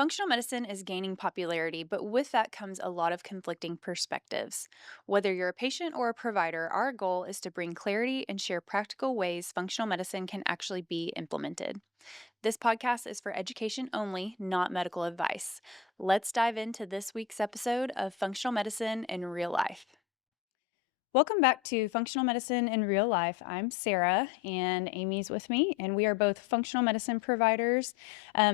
Functional medicine is gaining popularity, but with that comes a lot of conflicting perspectives. Whether you're a patient or a provider, our goal is to bring clarity and share practical ways functional medicine can actually be implemented. This podcast is for education only, not medical advice. Let's dive into this week's episode of Functional Medicine in Real Life. Welcome back to Functional Medicine in Real Life. I'm Sarah, and Amy's with me, and we are both functional medicine providers.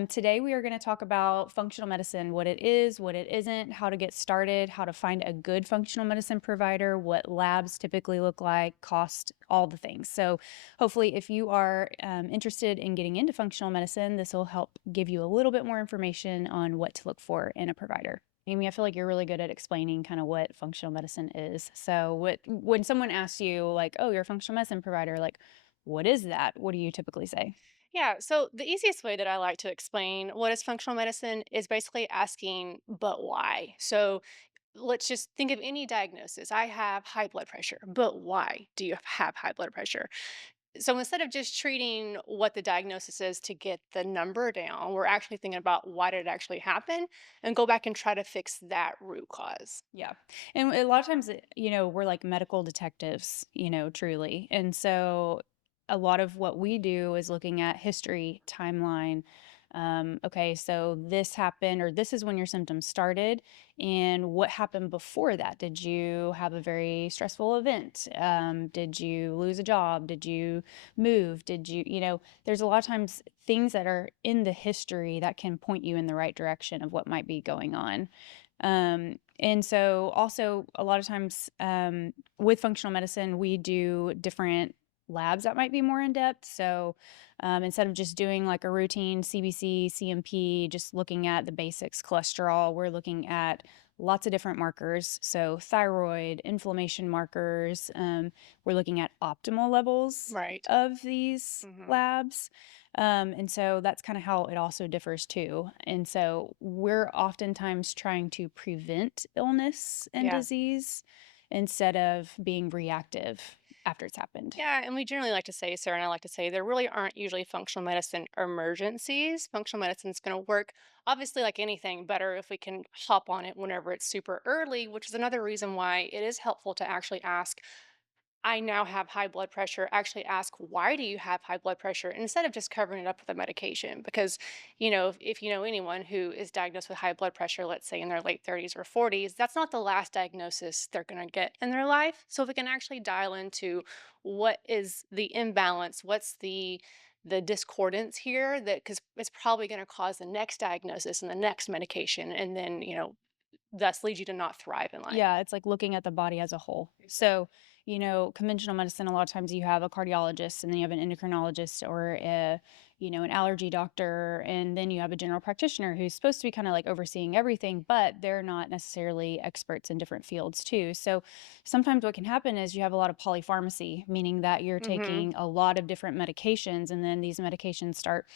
Today, we are going to talk about functional medicine, what it is, what it isn't, how to get started, how to find a good functional medicine provider, what labs typically look like, cost, all the things. So, hopefully, if you are interested in getting into functional medicine, this will help give you a little bit more information on what to look for in a provider. Amy, I feel like you're really good at explaining kind of what functional medicine is. So, when someone asks you like, "Oh, you're a functional medicine provider," like, what is that? What do you typically say? Yeah, so the easiest way that I like to explain what is functional medicine is basically asking, but why? So let's just think of any diagnosis. I have high blood pressure, but why do you have high blood pressure? So instead of just treating what the diagnosis is to get the number down, we're actually thinking about why did it actually happen and go back and try to fix that root cause. Yeah. And a lot of times, we're like medical detectives, truly. And so a lot of what we do is looking at history, timeline. Okay, so this happened, or this is when your symptoms started, and what happened before that? Did you have a very stressful event? Did you lose a job? Did you move? There's a lot of times things that are in the history that can point you in the right direction of what might be going on. And so also a lot of times with functional medicine, we do different labs that might be more in depth. So instead of just doing like a routine CBC, CMP, just looking at the basics, cholesterol, we're looking at lots of different markers. So thyroid, inflammation markers. We're looking at optimal levels Right. of these Hmm. labs. And so that's kind of how it also differs too. And so we're oftentimes trying to prevent illness and Yeah. disease instead of being reactive after it's happened. Yeah, and we generally like to say, Sarah and I like to say, there really aren't usually functional medicine emergencies. Functional medicine is going to work, obviously, like anything, better if we can hop on it whenever it's super early, which is another reason why it is helpful to actually ask, I now have high blood pressure. Actually, ask, why do you have high blood pressure? Instead of just covering it up with a medication. Because, if you know anyone who is diagnosed with high blood pressure, let's say in their late 30s or 40s, that's not the last diagnosis they're going to get in their life. So, if we can actually dial into what is the imbalance, what's the discordance here, that because it's probably going to cause the next diagnosis and the next medication, and then thus lead you to not thrive in life. Yeah, it's like looking at the body as a whole. So, conventional medicine, a lot of times you have a cardiologist and then you have an endocrinologist or an allergy doctor, and then you have a general practitioner who's supposed to be kind of like overseeing everything, but they're not necessarily experts in different fields too. So sometimes what can happen is you have a lot of polypharmacy, meaning that you're Hmm. taking a lot of different medications, and then these medications start,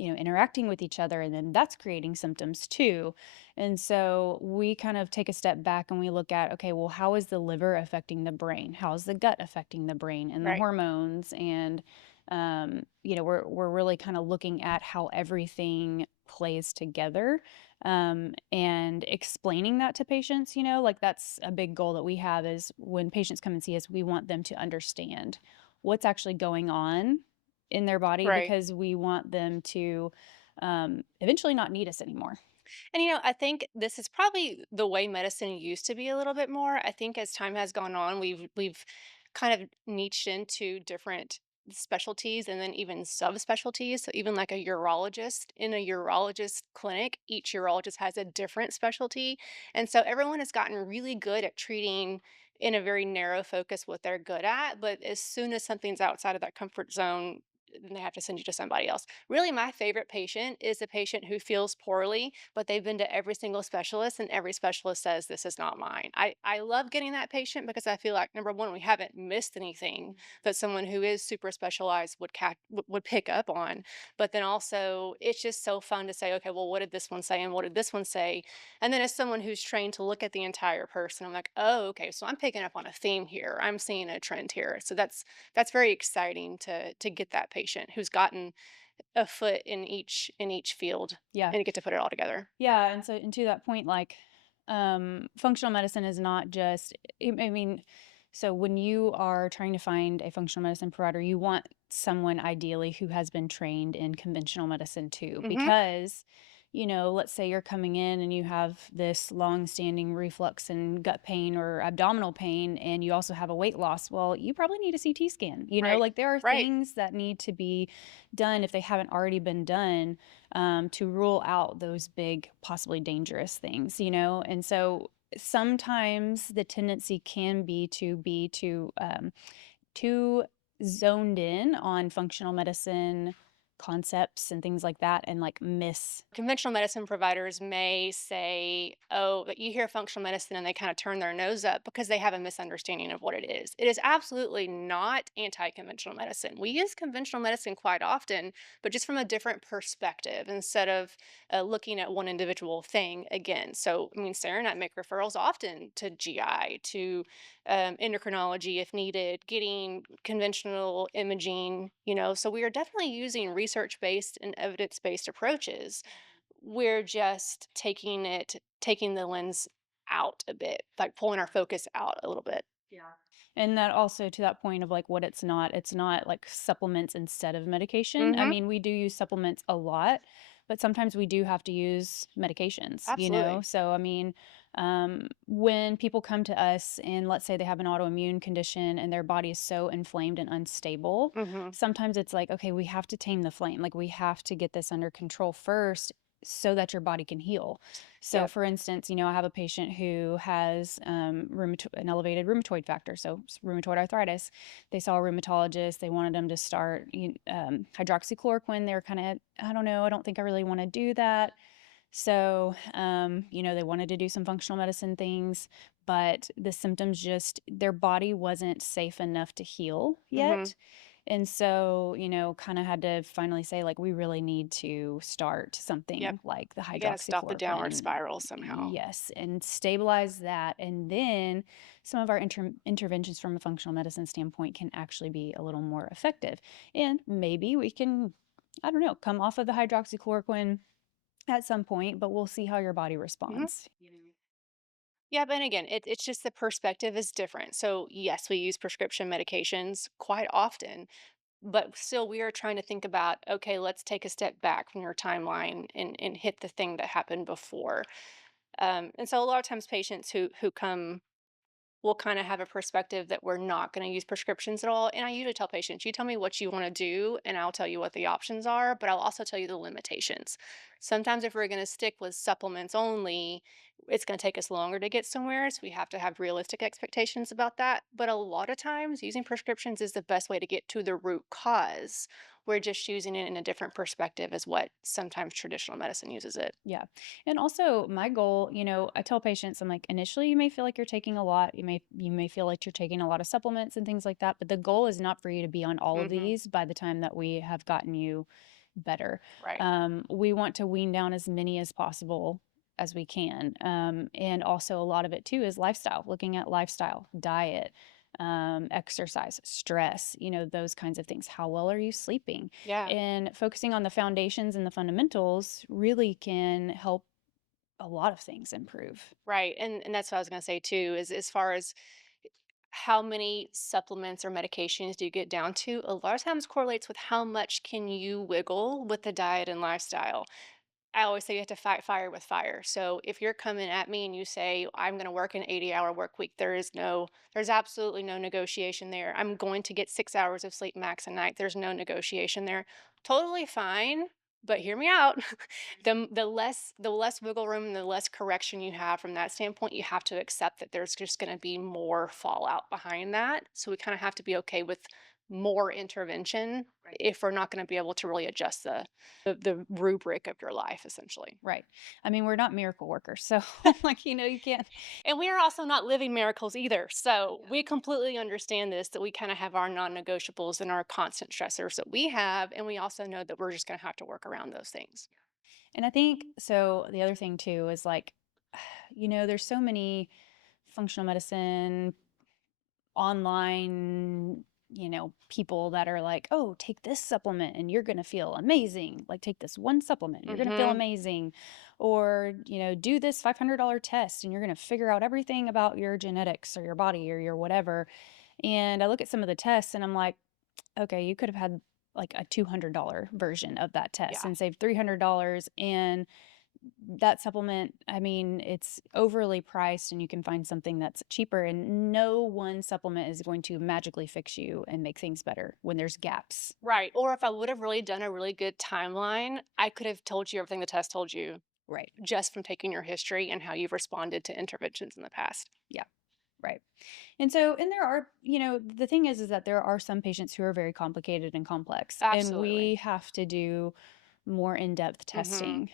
interacting with each other, and then that's creating symptoms too. And so we kind of take a step back and we look at, okay, well, how is the liver affecting the brain? How is the gut affecting the brain and the Right. hormones? And we're really kind of looking at how everything plays together, and explaining that to patients. Like that's a big goal that we have is when patients come and see us, we want them to understand what's actually going on in their body Right. because we want them to eventually not need us anymore. And I think this is probably the way medicine used to be a little bit more. I think as time has gone on, we've kind of niched into different specialties and then even subspecialties. So even like a urologist in a urologist clinic, each urologist has a different specialty. And so everyone has gotten really good at treating in a very narrow focus what they're good at. But as soon as something's outside of that comfort zone, then they have to send you to somebody else. Really, my favorite patient is a patient who feels poorly, but they've been to every single specialist, and every specialist says, this is not mine. I love getting that patient because I feel like, number one, we haven't missed anything that someone who is super specialized would pick up on. But then also, it's just so fun to say, okay, well, what did this one say? And what did this one say? And then as someone who's trained to look at the entire person, I'm like, oh, okay, so I'm picking up on a theme here. I'm seeing a trend here. So that's very exciting to get that patient who's gotten a foot in each field Yeah. and get to put it all together. Yeah, and so and to that point, like, functional medicine is not just I mean, so when you are trying to find a functional medicine provider, you want someone ideally who has been trained in conventional medicine too, Mhm. because, let's say you're coming in and you have this long-standing reflux and gut pain or abdominal pain, and you also have a weight loss. Well, you probably need a CT scan. Right. Like there are Right. things that need to be done if they haven't already been done to rule out those big, possibly dangerous things, And so sometimes the tendency can be too zoned in on functional medicine concepts and things like that, and like miss. Conventional medicine providers may say, oh, that you hear functional medicine and they kind of turn their nose up because they have a misunderstanding of what it is. It is absolutely not anti conventional medicine. We use conventional medicine quite often, but just from a different perspective instead of looking at one individual thing again. So, I mean, Sarah and I make referrals often to GI, to endocrinology if needed, getting conventional imaging, So we are definitely using research based and evidence based approaches. We're just taking the lens out a bit, like pulling our focus out a little bit. Yeah. And that also to that point of like what it's not like supplements instead of medication. I Mhm. mean, we do use supplements a lot, but sometimes we do have to use medications. Absolutely. So, I mean, when people come to us and let's say they have an autoimmune condition and their body is so inflamed and unstable, Mhm. sometimes it's like, okay, we have to tame the flame. Like, we have to get this under control first so that your body can heal. So, Yep. for instance, I have a patient who has an elevated rheumatoid factor, so rheumatoid arthritis. They saw a rheumatologist. They wanted them to start hydroxychloroquine. They were kind of, I don't know, I don't think I really want to do that. So, they wanted to do some functional medicine things, but the symptoms just, their body wasn't safe enough to heal Mhm. yet. And so, kind of had to finally say, like, we really need to start Yep. something like the We got to stop the downward hydroxychloroquine. spiral somehow. Yes, and stabilize that. And then some of our interventions from a functional medicine standpoint can actually be a little more effective. And maybe we can, I don't know, come off of the hydroxychloroquine at some point, but we'll see how your body Mhm. responds. Yeah, but again, it's just the perspective is different. So, yes, we use prescription medications quite often, but still we are trying to think about, okay, let's take a step back from your timeline and hit the thing that happened before. And so a lot of times patients who come will kind of have a perspective that we're not going to use prescriptions at all. And I usually tell patients, you tell me what you want to do, and I'll tell you what the options are, but I'll also tell you the limitations. Sometimes, if we're going to stick with supplements only, it's going to take us longer to get somewhere. So we have to have realistic expectations about that. But a lot of times, using prescriptions is the best way to get to the root cause. We're just using it in a different perspective, as what sometimes traditional medicine uses it. Yeah. And also my goal, I tell patients, I'm like, initially you may feel like you're taking a lot. You may feel like you're taking a lot of supplements and things like that, but the goal is not for you to be on all of Hmm. these by the time that we have gotten you better. Right. We want to wean down as many as possible as we can. And also a lot of it too is lifestyle, looking at lifestyle, diet, exercise, stress, those kinds of things. How well are you sleeping? Yeah. And focusing on the foundations and the fundamentals really can help a lot of things improve. Right, and that's what I was gonna say too, is as far as how many supplements or medications do you get down to, a lot of times correlates with how much can you wiggle with the diet and lifestyle. I always say you have to fight fire with fire. So if you're coming at me and you say, I'm going to work an 80-hour work week, there's absolutely no negotiation there. I'm going to get 6 hours of sleep max a night. There's no negotiation there. Totally fine. But hear me out. The less wiggle room and the less correction you have from that standpoint, you have to accept that there's just going to be more fallout behind that. So we kind of have to be okay with more intervention Right. if we're not going to be able to really adjust the rubric of your life, essentially. Right. I mean, we're not miracle workers. So, like, you can't. And we are also not living miracles either. So we completely understand this, that we kind of have our non-negotiables and our constant stressors that we have. And we also know that we're just going to have to work around those things. And I think so. The other thing too is like, there's so many functional medicine online people that are like, "Oh, take this supplement and you're going to feel amazing. Like take this one supplement and you're going to feel Mhm. amazing." Or, "Do this $500 test and you're going to figure out everything about your genetics or your body or your whatever." And I look at some of the tests and I'm like, "Okay, you could have had like a $200 version of that test Yeah. and saved $300, and that supplement, I mean, it's overly priced and you can find something that's cheaper, and no one supplement is going to magically fix you and make things better when there's gaps." Right, or if I would have really done a really good timeline, I could have told you everything the test told you Right. just from taking your history and how you've responded to interventions in the past. Yeah. Right. And there are, the thing is that there are some patients who are very complicated and complex, and Absolutely. we have to do more in-depth Mhm. testing.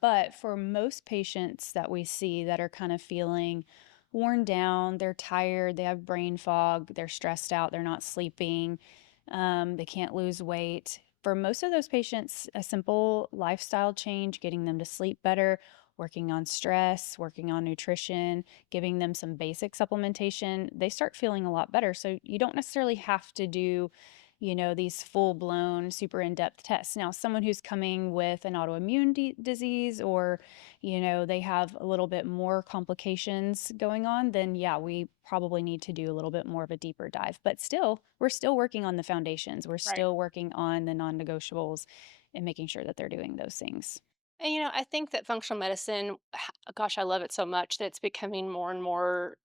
But for most patients that we see that are kind of feeling worn down, they're tired, they have brain fog, they're stressed out, they're not sleeping, they can't lose weight. For most of those patients, a simple lifestyle change, getting them to sleep better, working on stress, working on nutrition, giving them some basic supplementation, they start feeling a lot better. So you don't necessarily have to do, these full blown, super in depth tests. Now, someone who's coming with an autoimmune disease, or, they have a little bit more complications going on, then yeah, we probably need to do a little bit more of a deeper dive. But still, we're still working on the foundations, we're Right. still working on the non negotiables and making sure that they're doing those things. And, I think that functional medicine, gosh, I love it so much that it's becoming more and more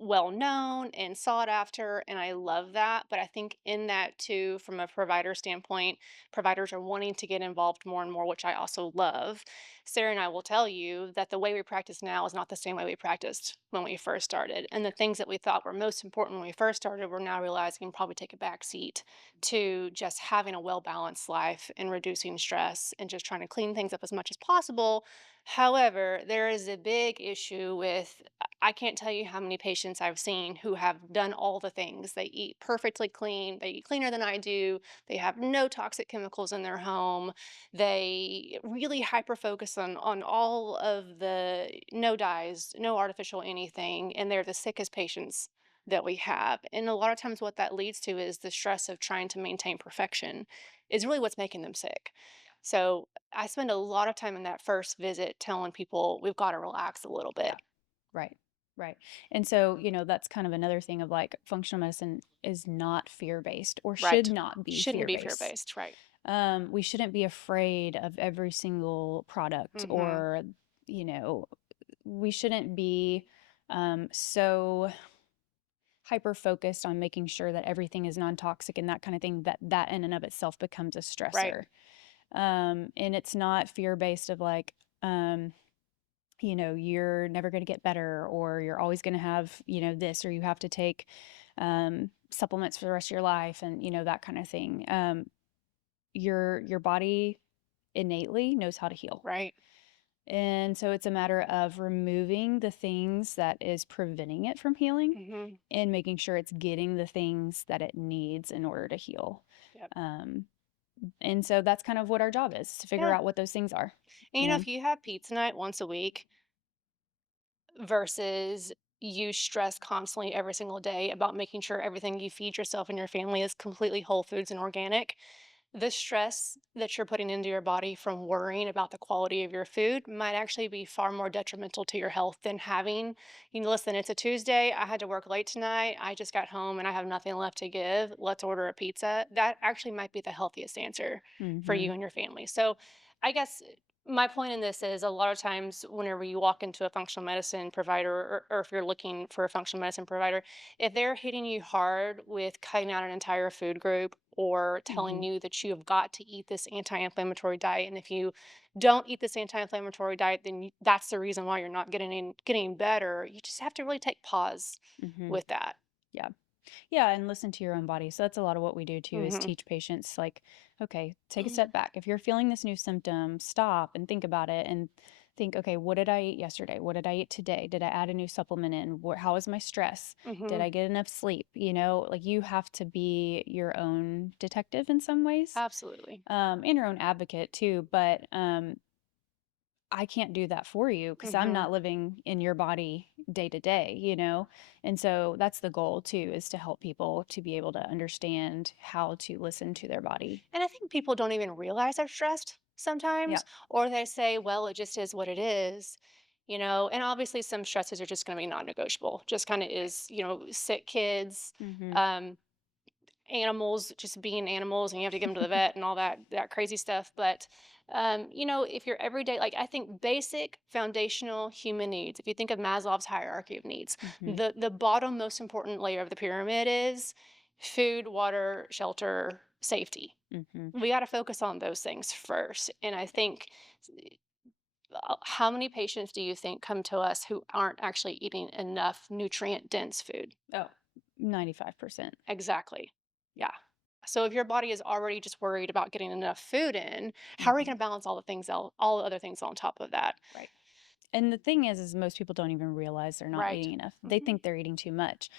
well known and sought after, and I love that. But I think in that too, from a provider standpoint, providers are wanting to get involved more and more, which I also love. Sarah and I will tell you that the way we practice now is not the same way we practiced when we first started. And the things that we thought were most important when we first started, we're now realizing probably take a back seat to just having a well balanced life and reducing stress and just trying to clean things up as much as possible. However, there is a big issue with I can't tell you how many patients I've seen who have done all the things. They eat perfectly clean, they eat cleaner than I do, they have no toxic chemicals in their home. They really hyper focus on all of the no dyes, no artificial anything, and they're the sickest patients that we have. And a lot of times what that leads to is the stress of trying to maintain perfection is really what's making them sick. So I spend a lot of time in that first visit telling people we've got to relax a little Yeah. bit. Right. Right. And so, that's kind of another thing of like functional medicine is not fear based, or should Right. not be Shouldn't fear be fear based. based, right. We shouldn't be afraid of every single product, Mhm. or, you know, we shouldn't be so hyper focused on making sure that everything is non toxic and that kind of thing, that in and of itself becomes a Right. stressor. And it's not fear based of like, you're never going to get better, or you're always going to have, this, or you have to take supplements for the rest of your life, and, that kind of thing. Your body innately knows how to heal. Right. And so it's a matter of removing the things that is preventing it from healing, Mhm. and making sure it's getting the things that it needs in order to heal. Yep. Um, and so that's kind of what our job is, to figure Yeah. out what those things are, And, you know? if you have pizza night once a week versus you stress constantly every single day about making sure everything you feed yourself and your family is completely whole foods and organic, the stress that you're putting into your body from worrying about the quality of your food might actually be far more detrimental to your health than having, listen, it's a Tuesday. I had to work late tonight. I just got home and I have nothing left to give. Let's order a pizza. That actually might be the healthiest answer for Mhm. you and your family. So, I guess my point in this is a lot of times whenever you walk into a functional medicine provider, or if you're looking for a functional medicine provider, if they're hitting you hard with cutting out an entire food group or telling Mhm. you that you have got to eat this anti-inflammatory diet, and if you don't eat this anti-inflammatory diet, then that's the reason why you're not getting better, you just have to really take pause Mhm. with that. Yeah. Yeah, and listen to your own body. So that's a lot of what we do too, is Hmm. teach patients like, okay, take a step back. If you're feeling this new symptom, stop and think about it, and think, okay, what did I eat yesterday? What did I eat today? Did I add a new supplement in? How is my stress? Did Hmm. I get enough sleep? Like you have to be your own detective in some ways, Absolutely. and your own advocate too. But I can't do that for you because I'm Mhm. not living in your body day to day, you know? And so that's the goal too, is to help people to be able to understand how to listen to their body. And I think people don't even realize they're stressed Yeah. sometimes, or they say, well, it just is what it is. And obviously some stresses are just going to be non-negotiable. Just kind of Right. is, sick kids, Mhm. um, animals just being animals, and you have to get them to the vet and all that crazy stuff. But if you're everyday, like I think basic foundational human needs, if you think of Maslow's hierarchy of needs, Mhm. the bottom most important layer of the pyramid is food, water, shelter, safety. Mhm. We got to focus on those things first. And I think, how many patients do you think come to us who aren't actually eating enough nutrient dense food? Oh, 95%. Exactly. Yeah. Yeah. So if your body is already just worried about getting enough food in, how are you Mhm. going to balance all the other things on top of that? Right. And the thing is most people don't even realize they're not Right. eating enough. They Hmm. think they're eating too much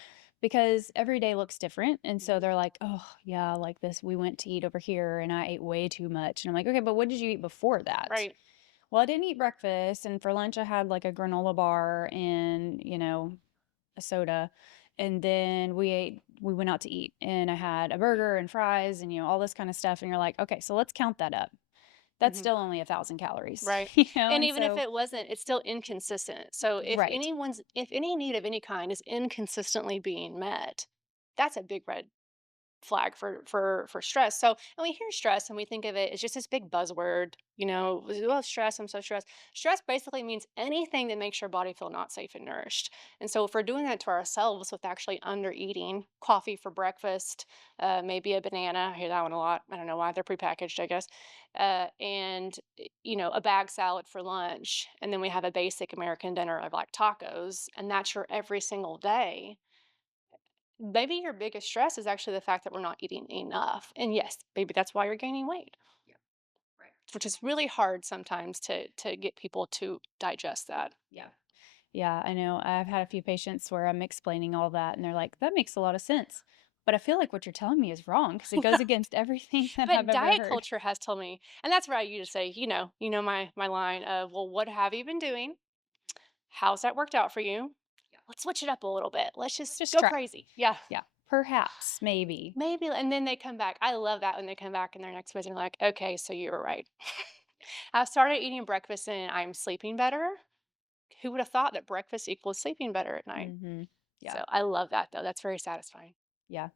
because every day looks different. And so Hmm. they're like, oh, yeah, like this, we went to eat over here and I ate way too much. And I'm like, okay, but what did you eat before that? Right. Well, I didn't eat breakfast. And for lunch, I had like a granola bar and, a soda. And then we went out to eat and I had a burger and fries and, all this kind of stuff. And you're like, okay, so let's count that up. That's Hmm. still only 1,000 calories, Right. And And even if so, it wasn't, it's still inconsistent. So right. if any need of any kind is inconsistently being met, that's a big red flag for stress. So, and we hear stress and we think of it as just this big buzzword, well, stress, I'm so stressed. Stress basically means anything that makes your body feel not safe and nourished. And so if we're doing that to ourselves with actually under eating coffee for breakfast, maybe a banana, I hear that one a lot. I don't know why, they're prepackaged, I guess. And a bag salad for lunch, and then we have a basic American dinner of like tacos, and that's your every single day. Maybe your biggest stress is actually the fact that we're not eating enough. And yes, maybe that's why you're gaining weight, Yeah. Right. which is really hard sometimes to get people to digest that. Yeah. Yeah, I know. I've had a few patients where I'm explaining all that and they're like, that makes a lot of sense. But I feel like what you're telling me is wrong because it goes against everything that I've But ever diet heard. culture has told me, and that's where I used to say, my line of, well, what have you been doing? How's that worked out for you? Yeah. Let's switch it up a little bit. Let's Let's just just go try. crazy. Yeah. Yeah. Perhaps, maybe. Maybe, and then they come back. I love that when they come back in their next visit and they're like, okay, so you were right. Yeah. I started eating breakfast and I'm sleeping better. Who would have thought that breakfast equals sleeping better at night? Mhm. Yeah. So I love that though. That's very satisfying. Yeah.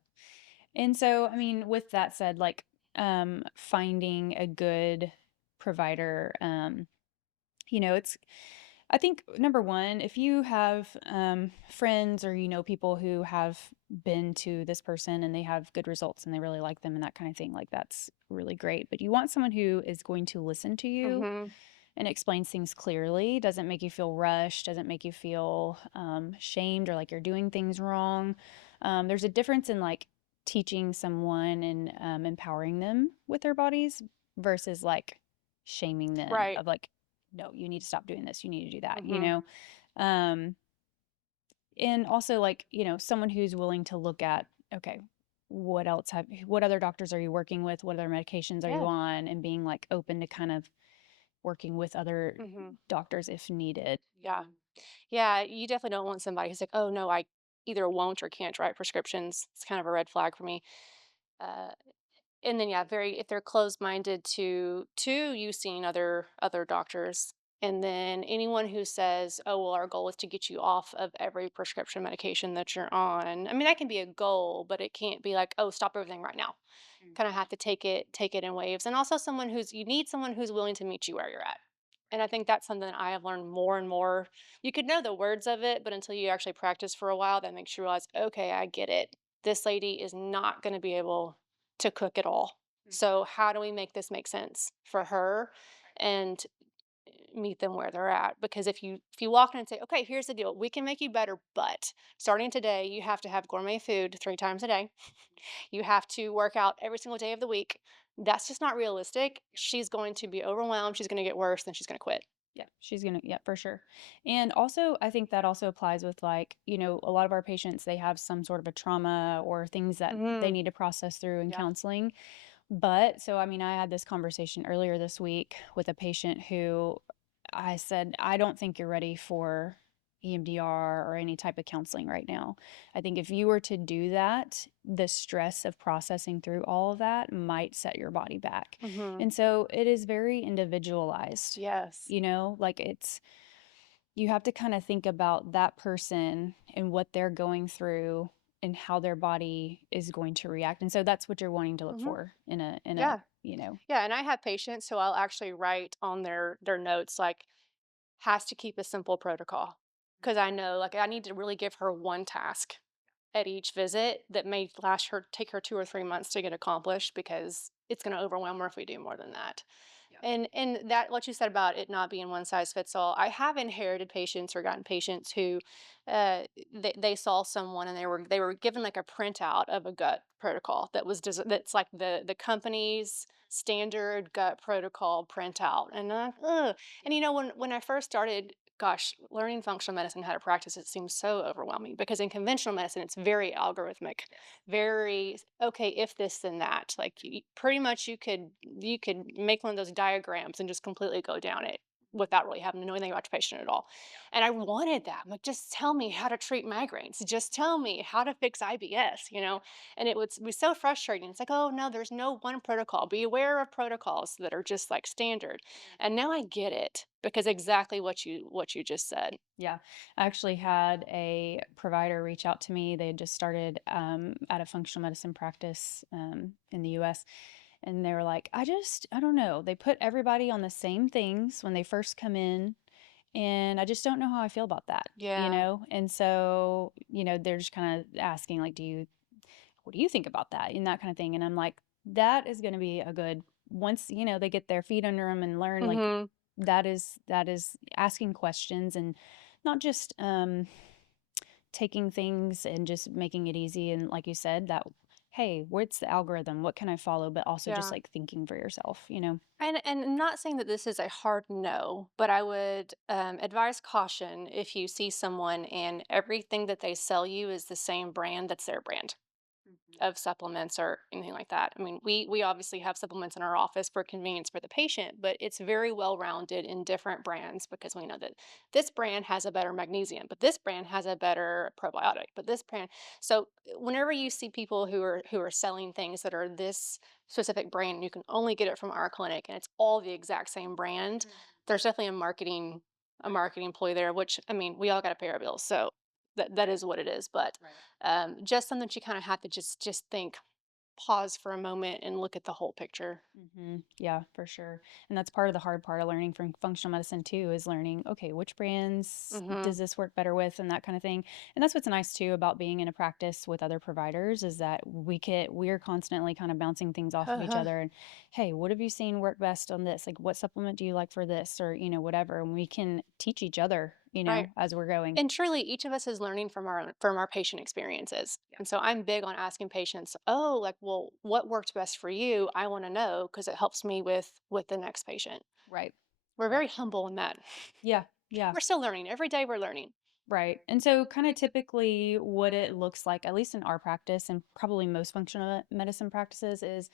And so, I mean, with that said, like, finding a good provider, it's I think number one, if you have friends or people who have been to this person and they have good results and they really like them and that kind of thing, like that's really great. But you want someone who is going to listen to you Mhm. and explains things clearly, doesn't make you feel rushed, doesn't make you feel shamed or like you're doing things wrong. There's a difference in like teaching someone and empowering them with their bodies versus like shaming them Right. of like, no, you need to stop doing this, you need to do that. Mhm. Um, and also like, someone who's willing to look at, okay, what other doctors are you working with? What other medications are you Yeah. on? And being like open to kind of working with other Mhm. doctors if needed. Yeah. Yeah, you definitely don't want somebody who's like, "Oh, no, I either won't or can't write prescriptions." It's kind of a red flag for me. Uh, and then yeah, very if they're closed-minded to you seeing other doctors. And then anyone who says, "Oh, well, our goal is to get you off of every prescription medication that you're on." I mean, that can be a goal, but it can't be like, "Oh, stop everything right now." Kinda Mhm. have to take it in waves, and also you need someone who's willing to meet you where you're at. And Right. I think that's something that I have learned more and more. You could know the words of it, but until you actually practice for a while, that makes you realize, "Okay, I get it. This lady is not gonna be able to cook at all. Mhm. So how do we make this make sense for her Right. and meet them where they're at?" Because if you walk in and say, "Okay, here's the deal. We can make you better, but starting today, you have to have gourmet food 3 times a day. You have to work out every single day of the week." That's just not realistic. Yep. She's going to be overwhelmed, she's gonna get worse, then she's gonna quit. Yeah, she's gonna, yeah, for sure. And also, I think that also applies with like, a lot of our patients, they have some sort of a trauma or things that they Mhm. need to process through in Yeah. counseling. But so, I mean, I had this conversation earlier this week with a patient who I said, I don't think you're ready for EMDR or any type of counseling right now. I think if you were to do that, the stress of processing through all of that might set your body back. Mhm. And so it is very individualized, Yes. like you have to kind of think about that person and what they're going through and how their body is going to react. And so that's what you're wanting to look Mhm. for in a, Yeah. you know, Yeah, and I have patients, so I'll actually write on their notes, like, "Has to keep a simple protocol," because I know, like, I need to really give her one task at each visit that may take her 2 or 3 months to get accomplished because it's gonna overwhelm her if we do more than that. Yeah. And that what you said about it not being one size fits all, I have inherited patients or gotten patients who, they saw someone and they were given, like, a printout of a gut protocol that was that's like the company's standard gut protocol printout, and, ugh. And, when I first started, gosh, learning functional medicine, how to practice it seems so overwhelming because in conventional medicine, it's very algorithmic, Yes. very, okay, if this, then that. Like, pretty much you could make one of those diagrams and just completely go down it without really having to know anything about your patient at all. Yeah. And I wanted that. I'm like, just tell me how to treat migraines. Just tell me how to fix IBS. And it would be so frustrating. It's like, oh no, there's no one protocol. Be aware of protocols that are just like standard. And now I get it because exactly what you just said. Yeah. I actually had a provider reach out to me. They had just started at a functional medicine practice in the US. And they were like, I don't know. They put everybody on the same things when they first come in. And I just don't know how I feel about that, Yeah. And so, they're just kind of asking, like, what do you think about that? And that kind of thing. And I'm like, that is going to be a good, once, they get their feet under them and learn, like, Hmm. that is asking questions and not just taking things and just making it easy. And like you said, that, hey, what's the algorithm? What can I follow? But also just Yeah. like thinking for yourself, And I'm not saying that this is a hard no, but I would advise caution if you see someone and everything that they sell you is the same brand that's their brand Mhm. of supplements or anything like that. I mean, we obviously have supplements in our office for convenience for the patient, but it's very well rounded in different brands because we know that this brand has a better magnesium, but this brand has a better probiotic, but this brand. So whenever you see people who are selling things that are this specific brand, you can only get it from our clinic, and it's all the exact same brand. Mhm. There's definitely a marketing ploy there, which I mean, we all got to pay our bills, so that is what it is. But Right. just something that you kind of have to just think, pause for a moment, and look at the whole picture. Yeah, for sure. And that's part of the hard part of learning from functional medicine too, is learning, okay, which brands Hmm. does this work better with and that kind of thing. And that's what's nice too about being in a practice with other providers is that we're constantly kind of bouncing things off of each Uh-huh. other and hey, what have you seen work best on this? Like what supplement do you like for this or, whatever. And we can teach each other, Right. as we're going. And truly, each of us is learning from our patient experiences. Yeah. And so I'm big on asking patients, "Oh, like, well, what worked best for you? I want to know because it helps me with the next patient." Right. We're Right. very humble in that. Yeah. Yeah. We're still learning. Every day we're learning. Right. And so kind of typically what it looks like, at least in our practice and probably most functional medicine practices is,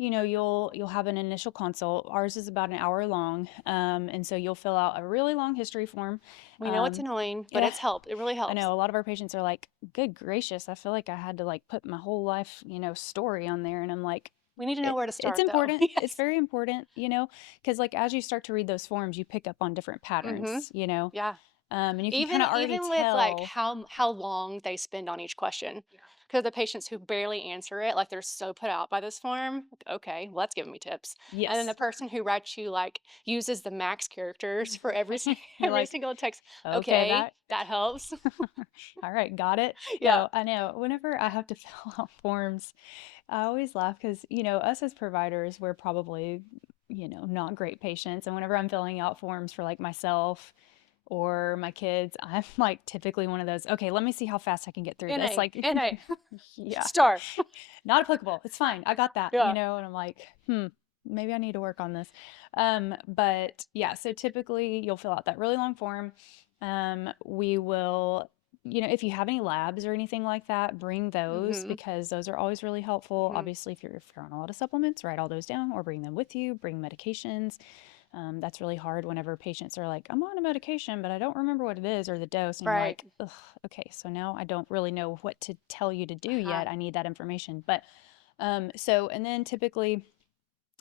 you'll have an initial consult. Ours is about an hour long. And so you'll fill out a really long history form. We know it's Um, annoying, but yeah, it's helped. It really I know helps. a lot of our patients are like, good gracious, I feel like I had to like put my whole life, story on there. And I'm like, We need to know where to it's start, though. important. It's Yes. very important, because like as you start to read those forms, you pick up on different Mhm. patterns, Yeah. and you can kind Even of already even with, like, tell. how long they spend on each question, Yeah. because the patients who barely answer it, like, they're so put out by this form, like, "Okay, well, that's giving me tips." And then the Yes. person who writes you, like, uses the max characters for every You're every like, single text, okay, "Okay, that that helps." all right, got it. Yeah. No, I know. Whenever I have to fill out forms, I always laugh because, us as providers, we're probably, not great patients. And whenever I'm filling out forms for like myself or my kids, I'm like typically one of those, okay, let me see how fast I can get through this. NA, Like, NA, yeah, star. not applicable. It's fine. I got that, Yeah. And I'm like, maybe I need to work on this. But yeah, so typically you'll fill out that really long form. We will, if you have any labs or anything like that, bring those Mhm. because those are always really helpful. Mhm. Obviously, if you're on a lot of supplements, write all those down or bring them with you, bring medications. That's really hard whenever patients are like, I'm on a medication, but I don't remember what it is or the dose. And you're Right. like, ugh, okay, so now I don't really know what to tell you to do Uh-huh. yet. I need that information. But and then typically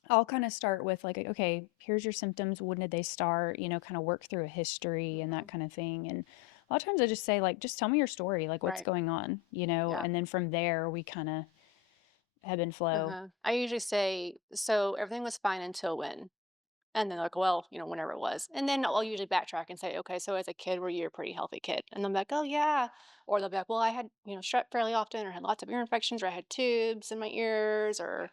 I'll kind of start with like, okay, here's your symptoms. When did they start? Kind of work through a history and that Mhm. kind of thing. And a lot of times I just say, like, just tell me your story, like what's Right. going on, Yeah. and then from there we kind of ebb and flow. Uh-huh. I usually say, "So everything was fine until when?" And then they're like, "Well, whenever it was." And then I'll usually backtrack and say, "Okay, so as a kid, were you a pretty healthy kid?" And they'll be like, "Oh, yeah." Or they'll be like, "Well, I had, strep fairly often, or had lots of ear infections, or I had tubes in my ears, or,"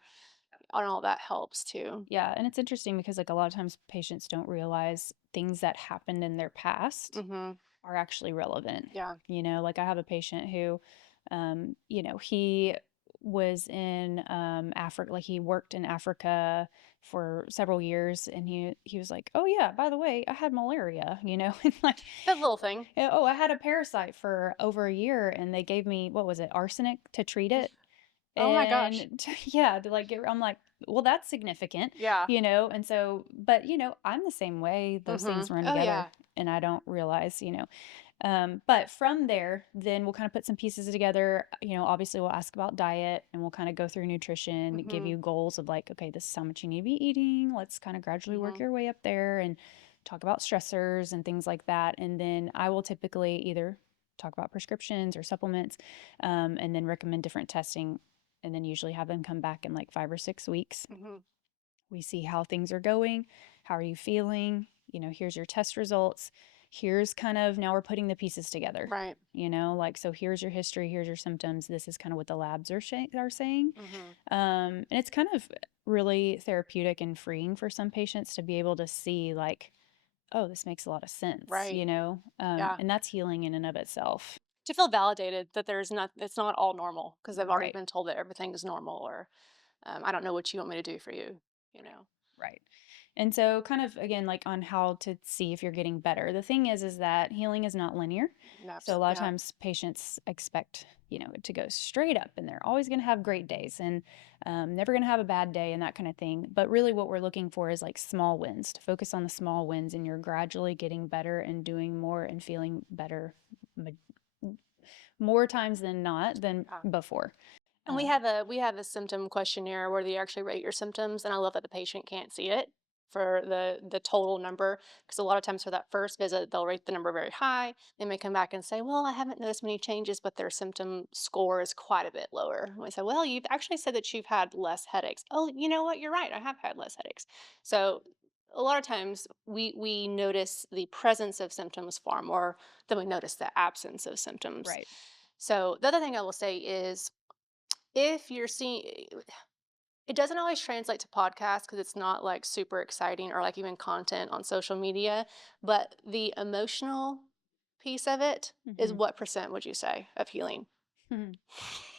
and all that helps too. Yeah, and it's interesting because like a lot of times patients don't realize things that happened in their past Mhm. are actually relevant. Yeah. Like I have a patient who, he was in Africa, like he worked in Africa for several years, and he was like, "Oh yeah, by the way, I had malaria," and like, That little thing. "Oh, I had a parasite for over a year, and they gave me what was it, arsenic to treat it." Oh my gosh. And yeah, I'm like, "Well, that's significant," Yeah. and so, but I'm the same way. Those things Mhm. run Oh, together, yeah. and I don't realize. But from there, then we'll kind of put some pieces together. Obviously, we'll ask about diet and we'll kind of go through nutrition, give Mhm. you goals of like, okay, this is how much you need to be eating. Let's kind of gradually work Mhm. your way up there and talk about stressors and things like that. And then I will typically either talk about prescriptions or supplements, and then recommend different testing. And then usually have them come back in like 5 or 6 weeks. Mhm. We see how things are going. How are you feeling? Here's your test results. Here's kind of now we're putting the pieces together. Right. Like, so here's your history, here's your symptoms. This is kind of what the labs are saying. Mhm. And it's kind of really therapeutic and freeing for some patients to be able to see, like, oh, this makes a lot of sense, Right. Yeah. and that's healing in and of itself. To feel validated that it's not all normal because they've already Right. been told that everything is normal, or, I don't know what you want me to do for you, you know? Right. And so kind of again like on how to see if you're getting better. The thing is that healing is not linear. So a lot of Yeah. times patients expect, it to go straight up and they're always going to have great days and never going to have a bad day and that kind of thing. But really what we're looking for is like small wins, to focus on the small wins and you're gradually getting better and doing more and feeling better ma- more times than not than Yeah. before. And we Uh, have a symptom questionnaire where they actually rate your symptoms, and I love that the patient can't see it for the total number, because a lot of times for that first visit they'll rate the number very high. They may come back and say, "Well, I haven't noticed many changes," but their symptom score is quite a bit lower. And we say, "Well, you've actually said that you've had less headaches." "Oh, you know what? You're right. I have had less headaches." So a lot of times we notice the presence of symptoms far more than we notice the absence of symptoms. right. So the other thing I will say is, if you're seeing, it doesn't always translate to podcasts because it's not like super exciting, or like even content on social media, but the emotional piece of it is, Hmm. what percent would you say of healing?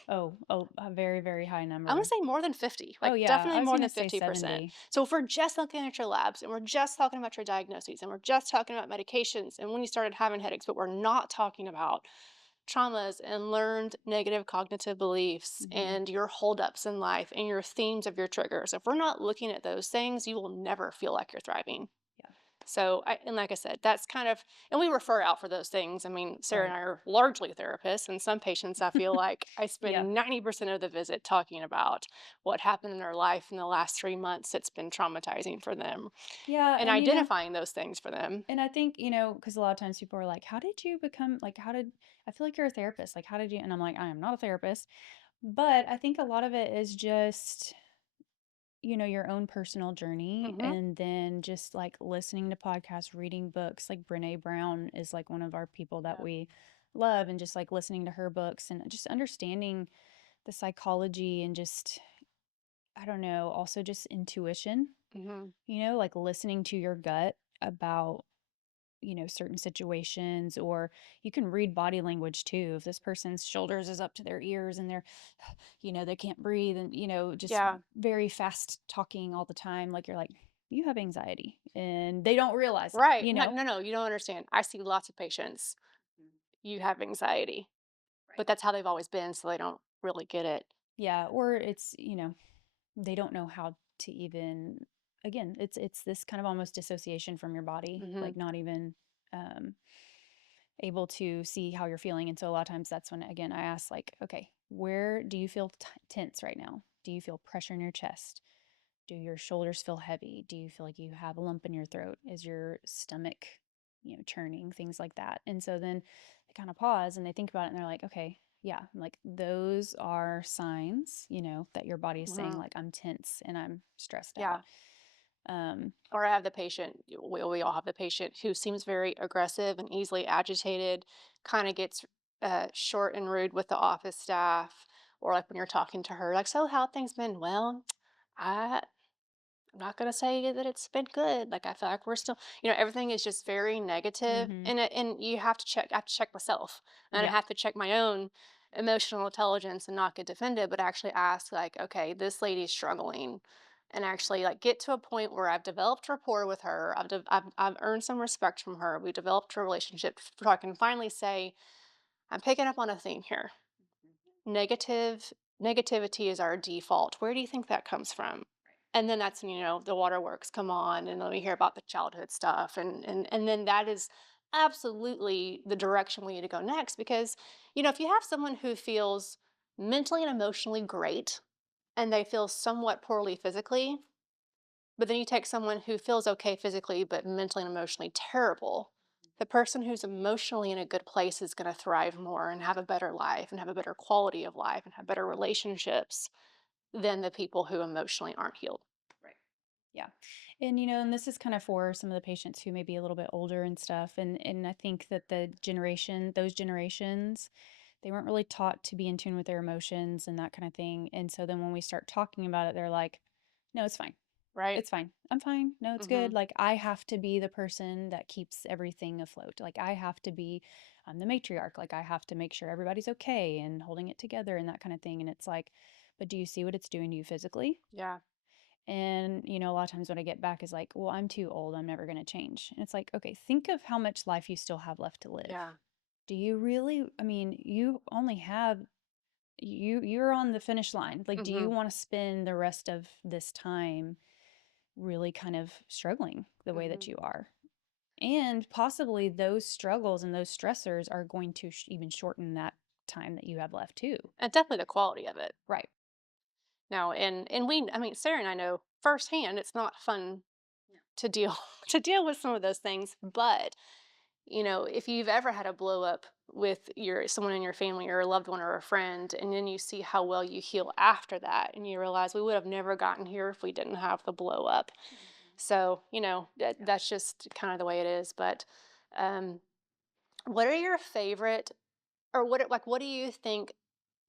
Oh, a very, very high I want number. to say more than 50, Oh, like yeah, I definitely was more gonna than say 50%. 70. So if we're just looking at your labs and we're just talking about your diagnoses and we're just talking about medications and when you started having headaches, but we're not talking about traumas and learned negative cognitive beliefs Mhm. and your holdups in life and your themes of your triggers, if we're not looking at those things, you will never feel like you're thriving. Yeah, So, and like I said, that's kind of, and we refer out for those things. I mean, Sarah and right. I are largely therapists, and some patients I feel like I Yeah. spend 90% of the visit talking about what happened in their life in the last 3 months that's been traumatizing for them, Yeah, and and, identifying those things for them. I think, because a lot of times people are like, "How did you become like, how did I feel like you're a therapist, like, how did you?" And I'm like, "I am not a therapist." But I think a lot of it is just, your own personal journey Hmm. and then just, like, listening to podcasts, reading books, like, Brené Brown is, like, one of our people that Yeah. we love, and just, like, listening to her books and just understanding the psychology and just, I don't know, also just intuition, Hmm. like listening to your gut about, certain situations, or you can read body language too. If this person's shoulders is up to their ears and they're, they can't breathe and, just Yeah. very fast talking all the time, like you're like, you have anxiety and they don't realize it, Right. No, no, no, you don't understand. I see lots of patients. You have anxiety, but Right. that's how they've always been, so they don't really get it. Yeah. Or it's, they don't know how to even again, it's this kind of almost dissociation from your body, Mhm. like not even um able to see how you're feeling. And so a lot of times that's when, again, I ask, like, okay, where do you feel tense right now? Do you feel pressure in your chest? Do your shoulders feel heavy? Do you feel like you have a lump in your throat? Is your stomach, churning? Things like that. And so then they kind of pause and they think about it and they're like, okay, yeah, like those are signs, that your body is saying, Mhm. like, I'm tense and I'm stressed out. Yeah. Um, Or I have the patient, we all have the patient who seems very aggressive and easily agitated, kind of gets short and rude with the office staff, or like when you're talking to her, like, so how things been? Well, I I'm not gonna say that it's been good. Like I feel like we're still, everything is just very negative, mhm. and you have to check. I have to check myself, and I Yeah. have to check my own emotional intelligence and not get defended, but actually ask, like, okay, this lady's struggling, and actually like get to a point where I've developed rapport with her. I've earned some respect from her. We've developed a relationship, so I can finally say, I'm picking up on a theme here. Negative negativity is our default. Where do you think that comes from? And then that's when, the waterworks come on, and then we hear about the childhood stuff, and then that is absolutely the direction we need to go next, because, if you have someone who feels mentally and emotionally great and they feel somewhat poorly physically, but then you take someone who feels okay physically, but mentally and emotionally terrible. The person who's emotionally in a good place is going to thrive more and have a better life and have a better quality of life and have better relationships than the people who emotionally aren't healed. Right. Yeah. And this is kind of for some of the patients who may be a little bit older and stuff. And I think that those generations, they weren't really taught to be in tune with their emotions and that kind of thing. And so then when we start talking about it, they're like, no, it's fine. Right? It's fine. I'm fine. No, it's good. Hmm. Like, I have to be the person that keeps everything afloat. Like, I'm the matriarch. Like, I have to make sure everybody's okay and holding it together and that kind of thing. And it's like, but do you see what it's doing to you physically? Yeah. And a lot of times what I get back is like, well, I'm too old. I'm never going to change. And it's like, okay, think of how much life you still have left to live. Yeah. Do you really? I mean, you only have you're on the finish line. Like, do Hmm. you want to spend the rest of this time really kind of struggling the way that Hmm. you are? And possibly those struggles and those stressors are going to even shorten that time that you have left too. And definitely the quality of it. Right. Now, and I mean, Sarah and I know firsthand it's not fun No. to deal to deal with some of those things, but if you've ever had a blow up with your someone in your family or a loved one or a friend, and then you see how well you heal after that, and you realize we would have never gotten here if we didn't have the blow up. Mhm. So, Yeah. that's just kind of the way it is. But um, what are your favorite, or what do you think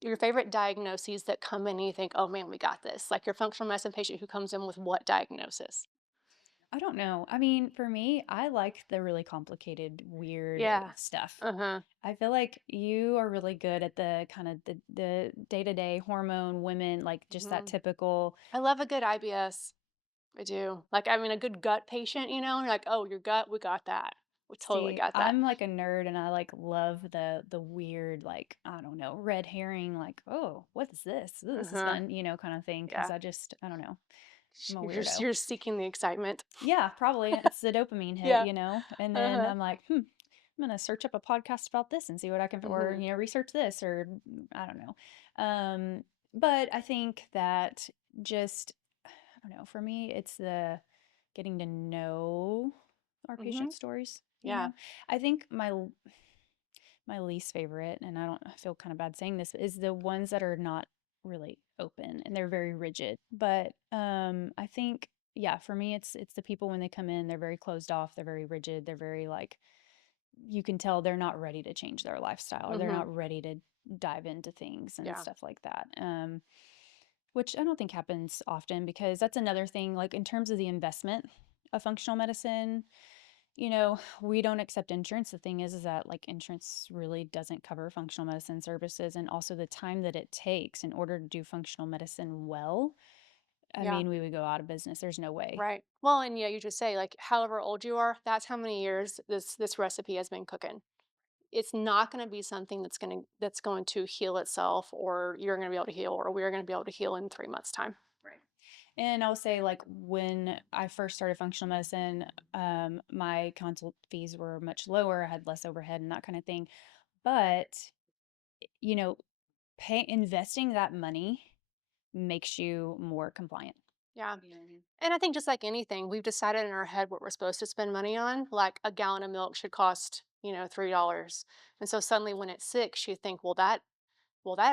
your favorite diagnoses that come in and you think, oh man, we got this? Like your functional medicine patient who comes in with what diagnosis? I don't know. I mean, for me, I like the really complicated, weird Yeah. stuff. Uh-huh. I feel like you are really good at the kind of the day-to-day hormone women, like just that Hmm. typical. I love a good IBS. I do. Like, I mean, a good gut patient, you're like, "Oh, your gut, we got that. We totally See, got that." I'm like a nerd and I like love the weird, like, I don't know, red herring, like, oh, what is this? Ooh, this is Uh-huh. fun, kind of thing. Cause Yeah. I don't know, I'm a You're weirdo. you're seeking the excitement. Yeah, probably. It's the dopamine hit, Yeah. and then Uh-huh. I'm like, I'm gonna search up a podcast about this and see what I can, or Mhm. research this, or I don't know. But I think that just, I don't know. For me, it's the getting to know our Mhm. patient stories. Yeah. I think my least favorite, and I feel kind of bad saying this, is the ones that are not really open and they're very rigid. But I think, yeah, for me it's the people when they come in, they're very closed off, they're very rigid, they're very like, you can tell they're not ready to change their lifestyle or they're Mhm. not ready to dive into things and Yeah. stuff like that. Which I don't think happens often, because that's another thing, like in terms of the investment of functional medicine, we don't accept insurance. The thing is that, like, insurance really doesn't cover functional medicine services, and also the time that it takes in order to do functional medicine well. I Yeah. mean, we would go out of business. There's no way. Right. Well, and yeah, you just say, like, however old you are, that's how many years this recipe has been cooking. It's not going to be something that's going to heal itself, or you're going to be able to heal, or we're going to be able to heal in 3 months time. Right. And I'll say, like, when I first started functional medicine, my consult fees were much lower, I had less overhead and that kind of thing. But, you know, investing that money makes you more compliant. Yeah. And I think just like anything, we've decided in our head what we're supposed to spend money on. Like a gallon of milk should cost, $3. And so suddenly when it's 6, you think, well, that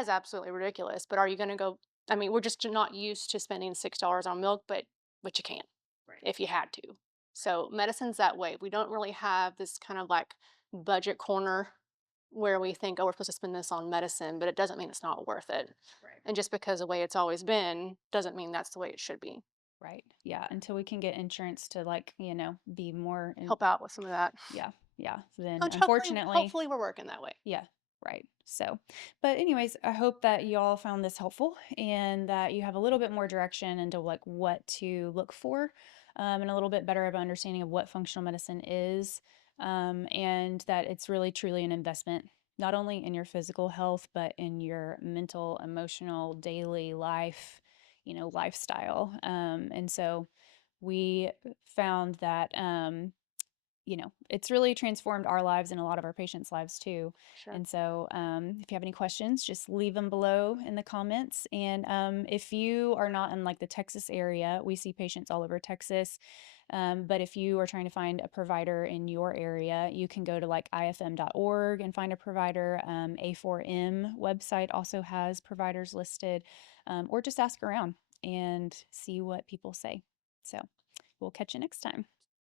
is absolutely ridiculous. But are you gonna go I mean, we're just not used to spending $6 on milk, but you can if you had to. So medicine's that way. We don't really have this kind of like budget corner where we think, oh, we're supposed to spend this on medicine, but it doesn't mean it's not worth it. And just because the way it's always been doesn't mean that's the way it should be. Right. Yeah. Until we can get insurance to, like, be more, Help out with some of that. yeah. Yeah. Then Which hopefully unfortunately, hopefully we're working that way. yeah, right. So, but anyways, I hope that y'all found this helpful and that you have a little bit more direction into like what to look for, and a little bit better of an understanding of what functional medicine is, and that it's really truly an investment, not only in your physical health, but in your mental, emotional, daily life, lifestyle. And so we found that, it's really transformed our lives and a lot of our patients' lives too. Sure. And so, if you have any questions, just leave them below in the comments. And if you are not in like the Texas area, we see patients all over Texas. But if you are trying to find a provider in your area, you can go to like ifm.org and find a provider. A4M website also has providers listed, or just ask around and see what people say. So, we'll catch you next time.